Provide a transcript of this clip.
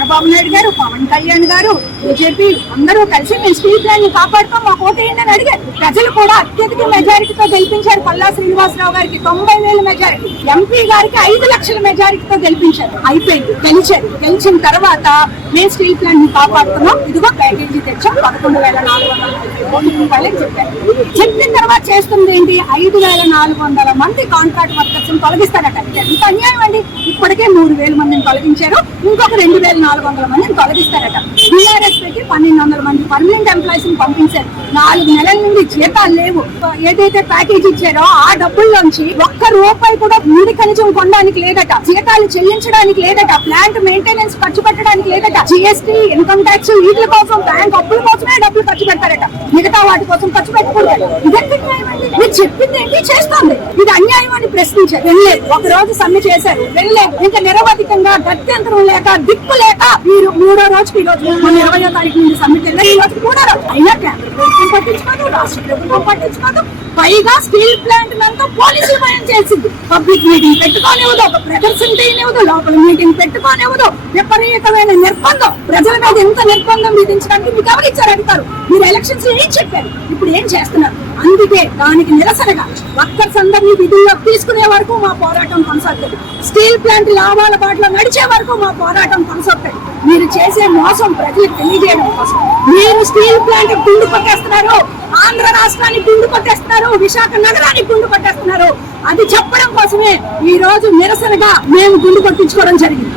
చంద్రబాబు నాయుడు గారు, పవన్ కళ్యాణ్ గారు, బీజేపీ అందరూ కలిసి మేము స్టీల్ ప్లాంట్ ని కాపాడుతాం, మా ఓటేయండి అని అడిగారు. ప్రజలు కూడా అత్యధిక మెజారిటీతో గెలిపించారు. పల్లా శ్రీనివాసరావు గారికి 90,000 మెజారిటీ, ఎంపీ గారికి 5 లక్షల మెజారిటీతో గెలిపించారు. అయిపోయింది, గెలిచిన తర్వాత మేము స్టీల్ ప్లాంట్ ని కాపాడుతున్నాం, ఇదిగో ప్యాకేజీ తెచ్చాం 11,430 రూపాయలకి చెప్పారు. చెప్పిన తర్వాత చేస్తుంది ఏంటి? 5,400 మంది కాంట్రాక్ట్ వర్కర్స్ తొలగిస్తారట. ఎంత అన్యాయం అండి! ఇప్పటికే 3,000 మందిని తొలగించారు, ఇంకొక 2,400 మందిని తొలగిస్తారట. బీఆర్ఎస్ పెట్టి 1,200 మంది పర్మనెంట్ ఎంప్లాయీస్ ని పంపించారు. 4 నెలల నుండి జీతాలు లేవు. ఏదైతే ప్యాకేజ్ ఇచ్చారో ఆ డబ్బుల్లోంచి ఒక్క రూపాయి కూడా ముడి ఖనిజం కొనడానికి లేదట, జీతాలు చెల్లించడానికి లేదట, ప్లాంట్ మెయింటెనెన్స్ ఖర్చు పెట్టడానికి లేదట. జీఎస్టీ, ఇన్కమ్ ట్యాక్స్ వీటి కోసం, బ్యాంక్ అప్పుల కోసమే డబ్బులు ఖర్చు పెడతారట, మిగతా వాటి కోసం ఖర్చు పెట్టకూడదు. ఇదెంత న్యాయం అండి? మీరు చెప్పింది ఏంటి చేస్తోంది? ఇది అన్యాయం అని ప్రశ్నించారు. వెళ్ళలేదు. ఒక రోజు సమ్మె చేశారు, వెళ్ళలేదు. ఇంకా నిరవధికంగా గత్యంతరం లేక దిక్కు లేక మీరు 3వ రోజుకి ఈ రోజు 20వ తారీఖు నుండి సమ్మెకి వెళ్ళారు. ఈ రోజు 3వ రోజు అయినా కేంద్ర ప్రభుత్వం పట్టించుకోదు, రాష్ట్ర ప్రభుత్వం పట్టించుకోదు. పైగా స్టీల్ ప్లాంట్ అంతా పోలీసులు భయం చేసింది. పబ్లిక్ మీటింగ్ పెట్టుకోనివ్వదు, ఒక ప్రదర్శన చేయనివ్వదు, లోపల మీటింగ్ పెట్టుకోనివ్వదు. విపరీతమైన నిర్బంధం. ప్రజల మీద ఎంత నిర్బంధం విధించడానికి మీకు ఎవరు ఇచ్చారు అధికారం? మీరు ఎలక్షన్స్ లో ఏం చెప్పారు, ఇప్పుడు ఏం చేస్తున్నారు? అందుకే దానికి నిరసనగా వర్కర్స్ అందరినీ విధుల్లో తీసుకునే వరకు మా పోరాటం కొనసాగుతుంది. స్టీల్ ప్లాంట్ లాభాల బాటలో నడిచే వరకు మా పోరాటం కొనసాగుతుంది. మీరు చేసే మోసం ప్రజలకు తెలియజేయడం కోసం మీరు స్టీల్ ప్లాంట్ గుండు కొట్టేస్తున్నారు, ఆంధ్ర రాష్ట్రానికి గుండు కొట్టేస్తున్నారు, విశాఖ నగరానికి గుండు కొట్టేస్తున్నారు. అది చెప్పడం కోసమే ఈ రోజు నిరసనగా మేము గుండు కొట్టించుకోవడం జరిగింది.